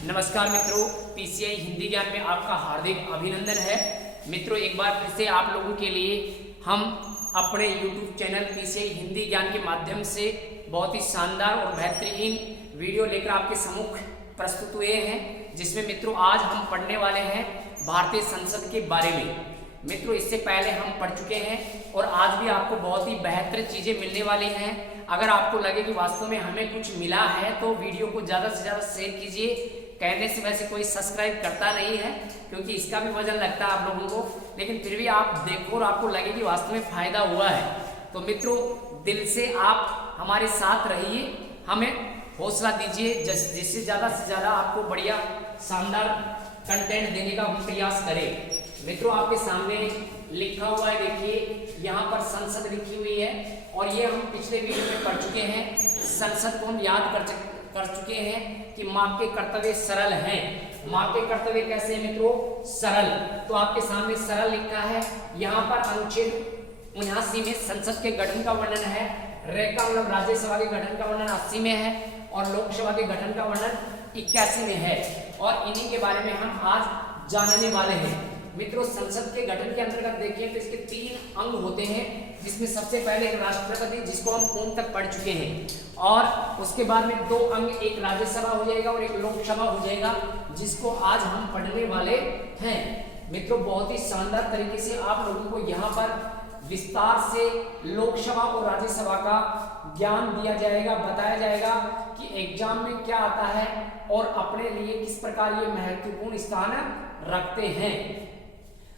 नमस्कार मित्रों, पीसीआई हिंदी ज्ञान में आपका हार्दिक अभिनंदन है। मित्रों, एक बार फिर से आप लोगों के लिए हम अपने YouTube चैनल पीसीआई हिंदी ज्ञान के माध्यम से बहुत ही शानदार और बेहतरीन वीडियो लेकर आपके सम्मुख प्रस्तुत हुए हैं, जिसमें मित्रों आज हम पढ़ने वाले हैं भारतीय संसद के बारे में। मित्रों, इससे पहले हम पढ़ चुके हैं और आज भी आपको बहुत ही बेहतर चीज़ें मिलने वाली हैं। अगर आपको लगे कि वास्तव में हमें कुछ मिला है तो वीडियो को ज़्यादा से ज़्यादा शेयर कीजिए। कहने से वैसे कोई सब्सक्राइब करता नहीं है, क्योंकि इसका भी वजन लगता है आप लोगों को, लेकिन फिर भी आप देखो और आपको लगे कि वास्तव में फ़ायदा हुआ है तो मित्रों दिल से आप हमारे साथ रहिए, हमें हौसला दीजिए, जिससे ज़्यादा से ज़्यादा आपको बढ़िया शानदार कंटेंट देने का हम प्रयास करें। मित्रों, आपके सामने लिखा हुआ है, देखिए यहाँ पर संसद लिखी हुई है और ये हम पिछले वीडियो में पढ़ चुके हैं। संसद को हम याद कर चुके हैं कि माँ के कर्तव्य सरल हैं। माँ के कर्तव्य कैसे हैं मित्रों? सरल। तो आपके सामने सरल लिखा है। यहाँ पर अनुच्छेद 79 में संसद के गठन का वर्णन है। रेखा मतलब राज्यसभा के गठन का वर्णन 80 में है और लोकसभा के गठन का वर्णन 81 में है, और इन्हीं के बारे में हम आज जानने वाले हैं। मित्रों, संसद के गठन के अंतर्गत देखें तो इसके 3 अंग होते हैं, जिसमें सबसे पहले एक राष्ट्रपति, जिसको हम पूर्ण तक पढ़ चुके हैं, और उसके बाद में 2 अंग, एक राज्यसभा हो जाएगा और एक लोकसभा हो जाएगा, जिसको आज हम पढ़ने वाले हैं। मित्रों, बहुत ही शानदार तरीके से आप लोगों को यहाँ पर विस्तार से लोकसभा और राज्यसभा का ज्ञान दिया जाएगा, बताया जाएगा कि एग्जाम में क्या आता है और अपने लिए किस प्रकार ये महत्वपूर्ण स्थान रखते हैं।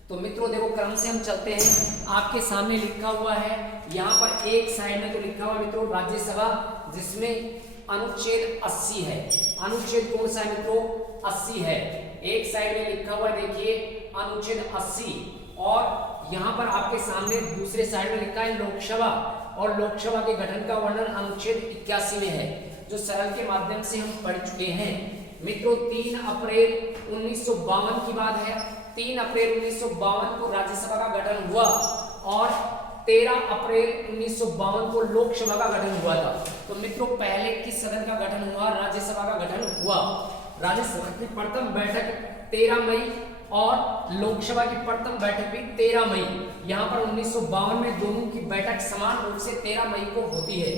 तो मित्रों देखो, क्रम से हम चलते हैं। आपके सामने लिखा हुआ है, यहाँ पर एक साइड में तो लिखा हुआ मित्रों राज्यसभा, जिसमें अनुच्छेद 80 है। अनुच्छेद कौन सा है मित्रों? 80 है। एक साइड में लिखा हुआ है, देखिए अनुच्छेद 80, और यहाँ पर आपके सामने दूसरे साइड में लिखा है लोकसभा, और लोकसभा के गठन का वर्णन अनुच्छेद 81 में है, जो सरल के माध्यम से हम पढ़ चुके हैं। मित्रों, 3 अप्रैल 1952 की बात है। 3 अप्रैल 1952 को राज्यसभा का गठन हुआ और 13 अप्रैल 1952 को लोकसभा का गठन हुआ था। तो मित्रों, पहले किस सदन का गठन हुआ? राज्यसभा का गठन हुआ। राज्यसभा की प्रथम बैठक 13 मई और लोकसभा की प्रथम बैठक भी 13 मई। यहाँ पर 1952 में दोनों की बैठक समान रूप से 13 मई को होती है।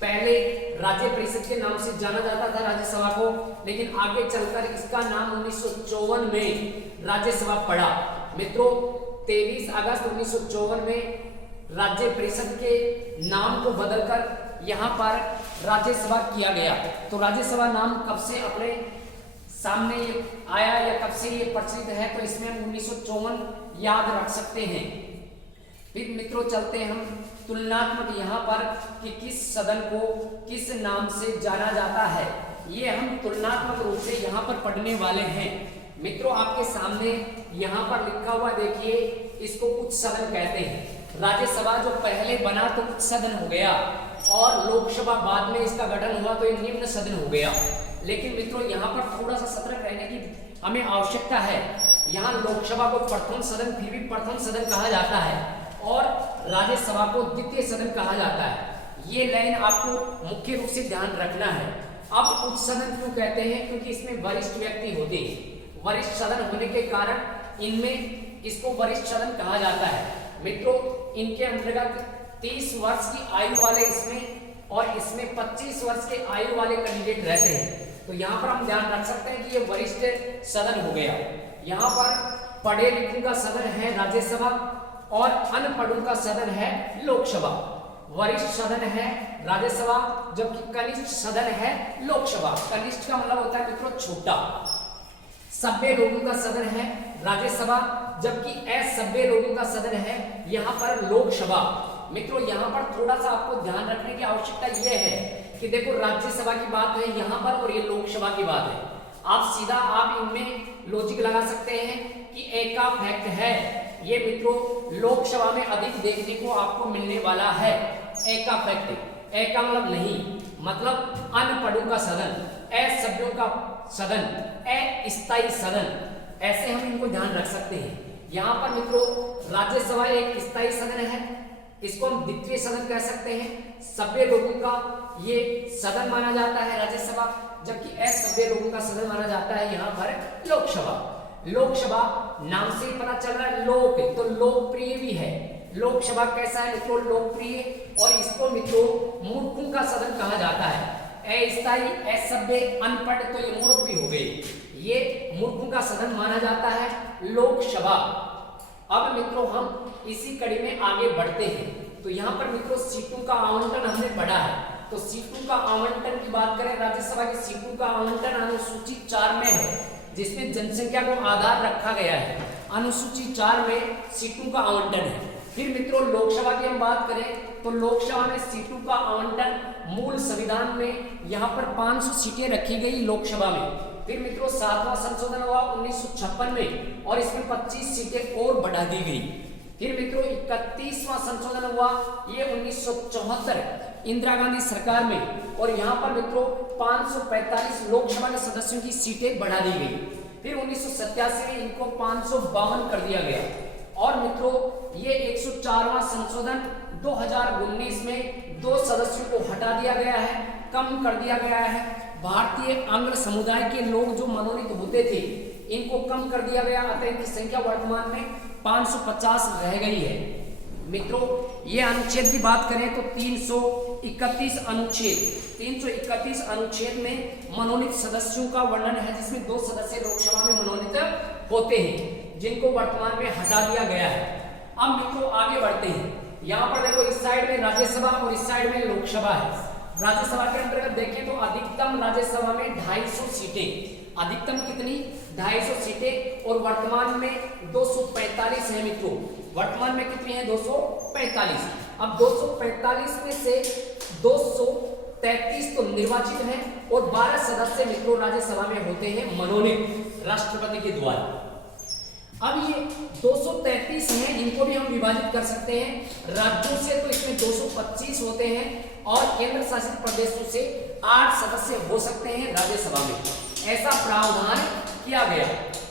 पहले राज्य परिषद के नाम से जाना जाता था राज्यसभा को, लेकिन आगे चलकर इसका नाम 1954 में राज्यसभा पड़ा। मित्रों, 23 अगस्त 1954 में राज्य परिषद के नाम को बदलकर यहाँ पर राज्यसभा किया गया। तो राज्यसभा नाम कब से अपने सामने आया या कब से ये प्रचलित है, तो इसमें हम 1954 याद रख सकते हैं। फिर मित्रों चलते हैं हम तुलनात्मक यहाँ पर कि किस सदन को किस नाम से जाना जाता है, ये हम तुलनात्मक रूप से यहाँ पर पढ़ने वाले हैं। मित्रों, आपके सामने यहाँ पर लिखा हुआ देखिए, इसको उच्च सदन कहते हैं। राज्यसभा जो पहले बना तो उच्च सदन हो गया, और लोकसभा बाद में इसका गठन हुआ तो ये निम्न सदन हो गया। लेकिन मित्रों, यहाँ पर थोड़ा सा सतर्क रहने की हमें आवश्यकता है। यहाँ लोकसभा को प्रथम सदन, फिर भी प्रथम सदन कहा जाता है, और राज्यसभा को द्वितीय सदन कहा जाता है। ये लाइन आपको मुख्य रूप से ध्यान रखना है। अब उच्च सदन क्यों कहते हैं? क्योंकि इसमें वरिष्ठ व्यक्ति होते हैं। वरिष्ठ सदन होने के कारण इनमें इसको वरिष्ठ सदन कहा जाता है। मित्रों, इनके अंतर्गत 30 वर्ष की आयु वाले इसमें और इसमें 25 वर्ष के आयु वाले कैंडिडेट रहते हैं। तो यहाँ पर हम ध्यान रख सकते हैं कि ये वरिष्ठ सदन हो गया। यहाँ पर पढ़े लिखे का सदन है राज्यसभा और अनपढ़ों का सदन है लोकसभा। वरिष्ठ सदन है राज्यसभा, जबकि कनिष्ठ सदन है लोकसभा। कनिष्ठ का मतलब होता है मित्रों छोटा। सभ्य लोगों का सदन है राज्यसभा, जबकि असभ्य लोगों का सदन है यहाँ पर लोकसभा। मित्रों, यहाँ पर थोड़ा सा आपको ध्यान रखने की आवश्यकता यह है कि देखो, राज्यसभा की बात है यहाँ पर और ये लोकसभा की बात है। आप सीधा इनमें लॉजिक लगा सकते हैं कि एका फैक्ट है। ये मित्रों लोकसभा में अधिक देखने को आपको मिलने वाला है। एका फैक्ट, एका मतलब नहीं, मतलब अनपढ़ों का सदन, असभ्यों का सदन, अस्थायी सदन, ऐसे हम इनको ध्यान रख सकते हैं। यहाँ पर मित्रों राज्यसभा एक स्थायी सदन है, इसको हम द्वितीय सदन कह सकते हैं। सभ्य लोगों का ये सदन माना जाता है राज्यसभा, जबकि असभ्य लोगों का सदन माना जाता है यहाँ पर लोकसभा। लोकसभा नाम से ही पता चल रहा है लोक, तो लोकप्रिय भी है। लोकसभा कैसा है मित्रों, लोकप्रिय, और इसको मित्रों मूर्खों का सदन कहा जाता है। अस्थायी, असभ्य, अनपढ़, तो ये मूर्ख भी हो गए, ये मूर्खों का सदन माना जाता है लोकसभा। अब मित्रों हम इसी कड़ी में आगे बढ़ते हैं। तो यहाँ पर मित्रों सीटों का आवंटन हमने पढ़ा है, तो सीटों का आवंटन की बात करें, राज्यसभा की सीटों का आवंटन अनुसूची 4 में है, जिसमें जनसंख्या को आधार रखा गया है। अनुसूची 4 में सीटों का आवंटन है। फिर मित्रों लोकसभा की हम बात करें तो लोकसभा में सीटों का आवंटन मूल संविधान में यहाँ पर 500 सीटें रखी गई लोकसभा में। फिर मित्रों 7वां संशोधन हुआ 1956 में और इसमें 25 सीटें और बढ़ा दी गई। फिर मित्रों 31वां संशोधन हुआ ये 1974 इंदिरा गांधी सरकार में, और यहाँ पर मित्रों 545 लोकसभा के सदस्यों की सीटें बढ़ा दी गई। फिर 1987 में इनको 552 कर दिया गया, और मित्रों ये 104वां संशोधन 2019 में 2 सदस्यों को हटा दिया गया है, कम कर दिया गया है। भारतीय आंग्ल समुदाय के लोग जो मनोनीत होते थे इनको कम कर दिया गया, अतः इनकी संख्या वर्तमान में 550 रह गई है। मित्रों ये अनुच्छेद की बात करें तो 331 अनुच्छेद में मनोनीत सदस्यों का वर्णन है, जिसमें 2 सदस्य लोकसभा में मनोनीत होते हैं, जिनको वर्तमान में हटा दिया गया है। अब मित्रों आगे बढ़ते हैं। यहाँ पर देखो इस साइड में राज्यसभा और इस साइड में लोकसभा है। राज्यसभा के अंतर्गत देखें तो अधिकतम राज्यसभा में 250 सीटें, अधिकतम कितनी 250 सीटें, और वर्तमान में 245 है मित्रों। वर्तमान में कितनी है 245। अब 245 में से 233 तो निर्वाचित हैं और 12 सदस्य मित्रों राज्यसभा में होते हैं मनोनीत राष्ट्रपति के द्वारा। अब ये 233 हैं, इनको भी हम विभाजित कर सकते हैं राज्यों से, तो इसमें 225 होते हैं, और केंद्र शासित प्रदेशों से 8 सदस्य हो सकते हैं राज्यसभा में। ऐसा प्रावधान किया गया।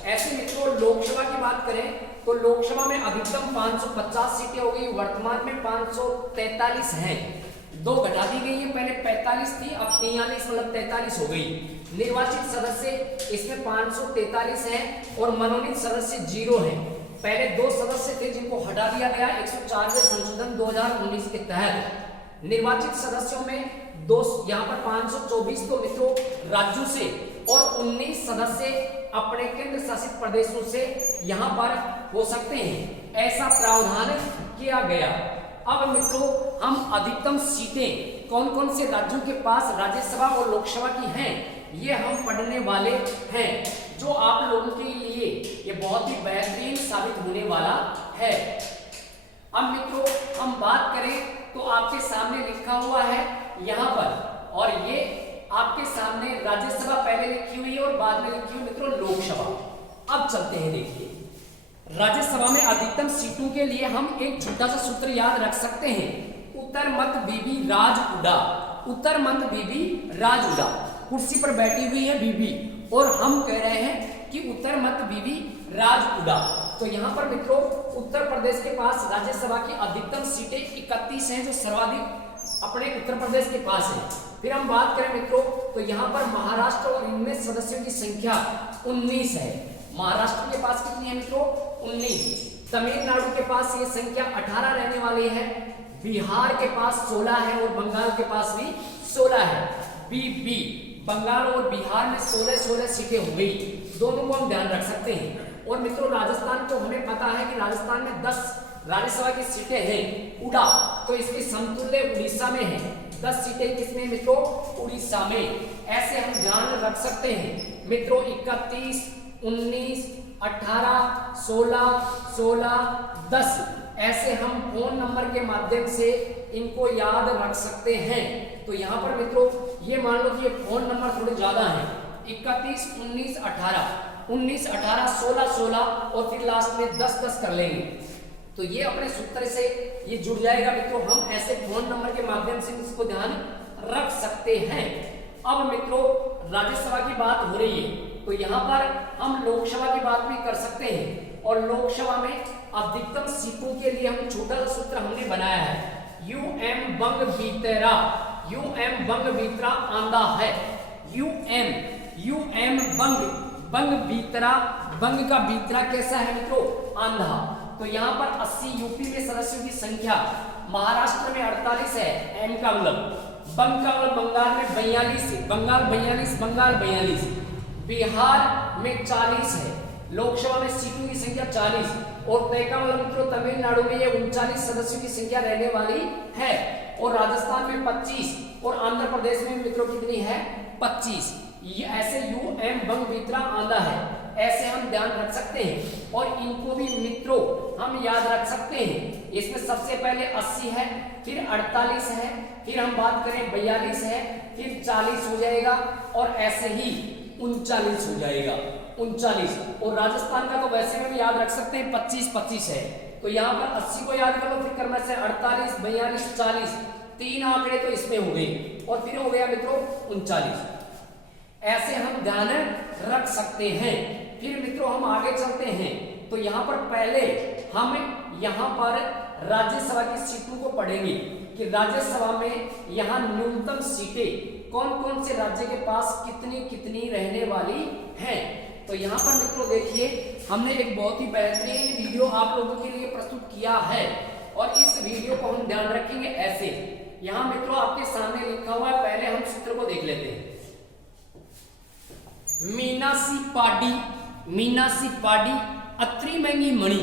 ऐसे मित्रों लोकसभा की बात करें तो लोकसभा में अधिकतम 550 सीटें हो गई, वर्तमान में 543 हैं, 2 घटा दी गई है, पहले 45 थी, अब 43 मतलब 43 हो गई। निर्वाचित सदस्य इसमें 543 हैं और मनोनीत सदस्य 0 हैं। पहले 2 सदस्य थे जिनको हटा दिया गया 104वें संशोधन 2019 के तहत। निर्वाचित सदस्यों में यहाँ पर 524 तो मित्रों राज्यों से और 19 सदस्य अपने केंद्र शासित प्रदेशों से यहाँ पर हो सकते हैं, ऐसा प्रावधान किया गया। अब मित्रों हम अधिकतम सीटें कौन कौन से राज्यों के पास राज्यसभा और लोकसभा की हैं ये हम पढ़ने वाले हैं, जो आप लोगों के लिए ये बहुत ही बेहतरीन साबित होने वाला है। अब मित्रों हम बात करें तो आपके सामने लिखा हुआ है यहाँ पर, और ये आपके सामने राज्यसभा पहले लिखी हुई है और बाद में लिखी हुई मित्रों लोकसभा। अब चलते हैं, देखिए राज्यसभा में अधिकतम सीटों के लिए हम एक छोटा सा सूत्र याद रख सकते हैं, उत्तर मत बीबी राज उड़ा। उत्तर मत बीबी राज उड़ा, कुर्सी पर बैठी हुई है बीबी और हम कह रहे हैं कि उत्तर मत बीबी राज उड़ा। तो यहाँ पर मित्रों उत्तर प्रदेश के पास राज्यसभा की अधिकतम सीटें 31 हैं, जो सर्वाधिक अपने उत्तर प्रदेश के पास है। फिर हम बात करें मित्रों तो यहाँ पर महाराष्ट्र और इनमें सदस्यों की संख्या 19 है। महाराष्ट्र के पास कितनी है मित्रों 19। तमिलनाडु के पास ये संख्या 18 रहने वाली है, बिहार के पास 16 है और बंगाल के पास भी 16 है। बीबी बंगाल और बिहार में 16 सीटें हो गई, दोनों को हम ध्यान रख सकते हैं। और मित्रों राजस्थान को हमें पता है कि राजस्थान में 10 राज्यसभा की सीटें हैं, उड़ा, तो इसकी समतुल्य उड़ीसा में है। 10 सीटें किसमें मित्रों उड़ीसा में। ऐसे हम ध्यान रख सकते हैं मित्रों 31, 19, 18, 16, 10 ऐसे हम फोन नंबर के माध्यम से इनको याद रख सकते हैं। तो यहाँ पर मित्रों ये मान लो कि ये फोन नंबर थोड़े ज्यादा हैं, 31, 19, 18, 16 और फिर लास्ट में 10 कर लेंगे, तो ये अपने सूत्र से ये जुड़ जाएगा मित्रों। हम ऐसे फोन नंबर के माध्यम से इसको ध्यान रख सकते हैं। अब मित्रों राज्यसभा की बात हो रही है तो यहाँ पर हम लोकसभा की बात भी कर सकते हैं, और लोकसभा में अधिकतम सीटों के लिए हम छोटा सा सूत्र हमने बनाया है, UM बंग बीतेरा। यूएम बंग बीतरा आंदा है। यूएम बंग बीतरा, बंग का बीतरा कैसा है मित्रों? आंधा। तो यहाँ पर 80, यूपी में सदस्यों की संख्या, महाराष्ट्र में 48 है, एम का मतलब, बंग का मतलब बंगाल में 42, बंगाल 42, बिहार में 40 है, लोकसभा में सीटों की संख्या 40, और तय का मतलब मित्रों तमिलनाडु में ये 39 सदस्यों की संख्या रहने वाली है, और राजस्थान में 25, और आंध्र प्रदेश में मित्रों कितनी है? 25। ये ऐसे यूएम बंग बीतरा आंदा है, ऐसे हम ध्यान रख सकते हैं, और इनको भी मित्रों हम याद रख सकते हैं। इसमें सबसे पहले 80 है, फिर 48 है, फिर हम बात करें 42 है, फिर 40 हो जाएगा, और ऐसे ही 39 हो जाएगा, 39। और राजस्थान का तो वैसे में भी याद रख सकते हैं 25 है। तो यहाँ पर 80 को याद कर लो, फिर करना से 48, 42, 40, 3 आंकड़े तो इसमें हो गए, और फिर हो गया मित्रों 39। ऐसे हम ध्यान रख सकते हैं। फिर मित्रों हम आगे चलते हैं, तो यहाँ पर पहले हम यहाँ पर राज्यसभा की सीटों को पढ़ेंगे कि राज्यसभा में यहाँ न्यूनतम सीटें कौन कौन से राज्य के पास कितनी रहने वाली हैं। तो यहाँ पर मित्रों देखिए, हमने एक बहुत ही बेहतरीन वीडियो आप लोगों के लिए प्रस्तुत किया है, और इस वीडियो को हम ध्यान रखेंगे ऐसे। यहाँ मित्रों आपके सामने लिखा हुआ है, पहले हम सूत्र को देख लेते हैं। मीनासी पाडी अत्री महंगी मणि,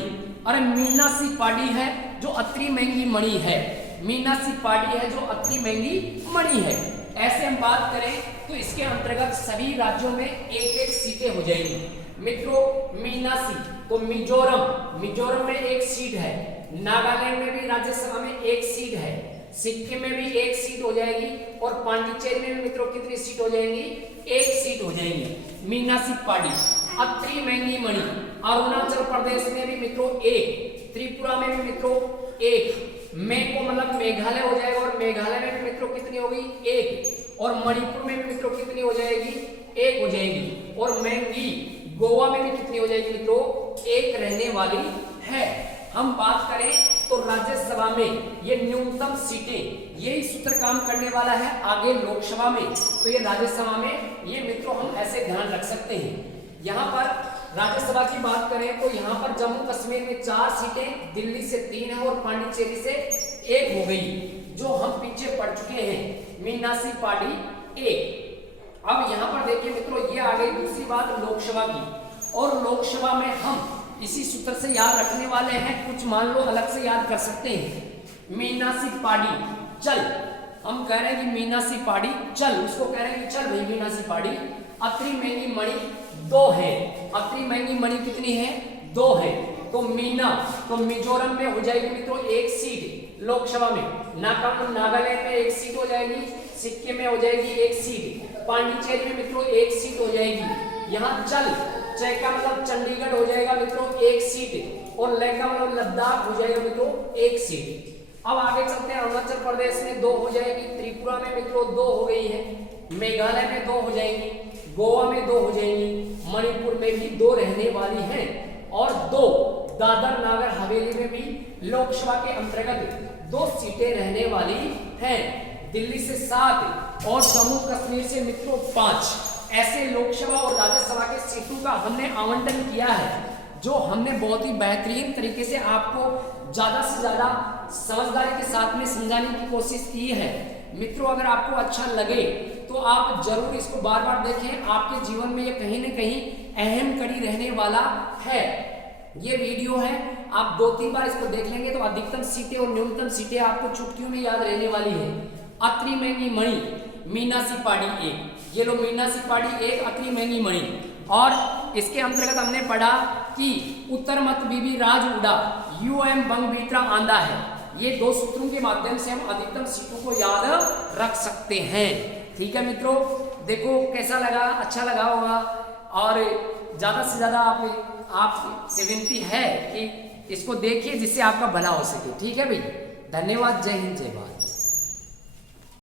अरे मीनासी पाडी है जो अत्री महंगी मणि है, मीनासी पाडी है जो अत्री महंगी मणि है। ऐसे हम बात करें तो इसके अंतर्गत सभी राज्यों में एक सीटें हो जाएंगी मित्रों। मीनासी तो मिजोरम में 1 सीट है, नागालैंड में भी राज्यसभा में 1 सीट है, सिक्किम में भी 1 सीट हो जाएगी, और पांडिचेरी में भी मित्रों कितनी सीट हो जाएंगी? 1 सीट हो जाएंगी। मीनासी पाडी अत्री महंगी मणि। अरुणाचल प्रदेश में भी मित्रों 1, त्रिपुरा में भी मित्रों 1, में को मतलब मेघालय हो जाएगा, और मेघालय में भी मित्रों कितनी होगी? 1, और मणिपुर में भी मित्रों कितनी हो जाएगी? 1 हो जाएगी, और महंगी गोवा में भी कितनी हो जाएगी मित्रों? 1 रहने वाली है। हम बात करें तो राज्यसभा में ये न्यूनतम सीटें, यही सूत्र काम करने वाला है आगे लोकसभा में, तो ये राज्यसभा में ये मित्रों हम ऐसे ध्यान रख सकते हैं। यहाँ पर राज्यसभा की बात करें तो यहाँ पर जम्मू कश्मीर में 4 सीटें, दिल्ली से 3 है, और पांडिचेरी से 1 हो गई, जो हम पीछे पढ़ चुके हैं, मीनासी पाडी 1। अब यहाँ पर देखिए मित्रों, ये आ गई दूसरी बात लोकसभा की, और लोकसभा में हम इसी सूत्र से याद रखने वाले हैं, कुछ मान लो अलग से याद कर सकते हैं। मीनासी पाडी चल, हम कह रहे हैं कि मीनासी पाडी चल, उसको कह रहे हैं कि चल भाई मीनासी पाडी। अत्री महंगी मणि 2 है, अत्री महंगी मणि कितनी है? 2 है। तो मिजोरम में हो जाएगी मित्रों 1 सीट लोकसभा में, नागालैंड में 1 सीट हो जाएगी, सिक्किम में हो जाएगी 1 सीट, पांडिचेरी में मित्रों 1 सीट हो जाएगी। यहाँ चल का मतलब चंडीगढ़ हो जाएगा मित्रों 1 सीट, और ले का मतलब लद्दाख हो जाएगा मित्रों 1 सीट। अब आगे चलते हैं, अरुणाचल प्रदेश में 2 हो जाएगी, त्रिपुरा में मित्रों 2 हो गई है, मेघालय में 2 हो जाएंगी, गोवा में 2 हो जाएंगी, मणिपुर में भी 2 रहने वाली हैं, और 2 दादर नागर हवेली में भी लोकसभा के अंतर्गत 2 सीटें रहने वाली हैं, दिल्ली से 7 और जम्मू कश्मीर से मित्रों 5। ऐसे लोकसभा और राज्यसभा के सीटों का हमने आवंटन किया है, जो हमने बहुत ही बेहतरीन तरीके से आपको ज्यादा से ज्यादा समझदारी के साथ में समझाने की कोशिश की है। मित्रों अगर आपको अच्छा लगे तो आप जरूर इसको बार बार देखें, आपके जीवन में ये कहीं ना कहीं अहम कड़ी रहने वाला है। ये वीडियो है, आप 2-3 बार इसको देख लेंगे तो अधिकतम सीटें और न्यूनतम सीटें आपको चुटकियों में याद रहने वाली है। अत्री महंगी मणि मीनासी पाडी 1, ये लो मीनासी पाडी 1 अत्री महंगी मणि। और इसके अंतर्गत हमने पढ़ा कि उत्तर मत बीबी राज उड़ा यूएम बंग बीतरा आंदा है। ये 2 सूत्रों के माध्यम से हम अधिकतम सीटों को याद रख सकते हैं। ठीक है मित्रों, देखो कैसा लगा, अच्छा लगा होगा, और ज्यादा से ज्यादा आपसे विनती है कि इसको देखिए जिससे आपका भला हो सके। ठीक है भाई, धन्यवाद, जय हिंद, जय भारत।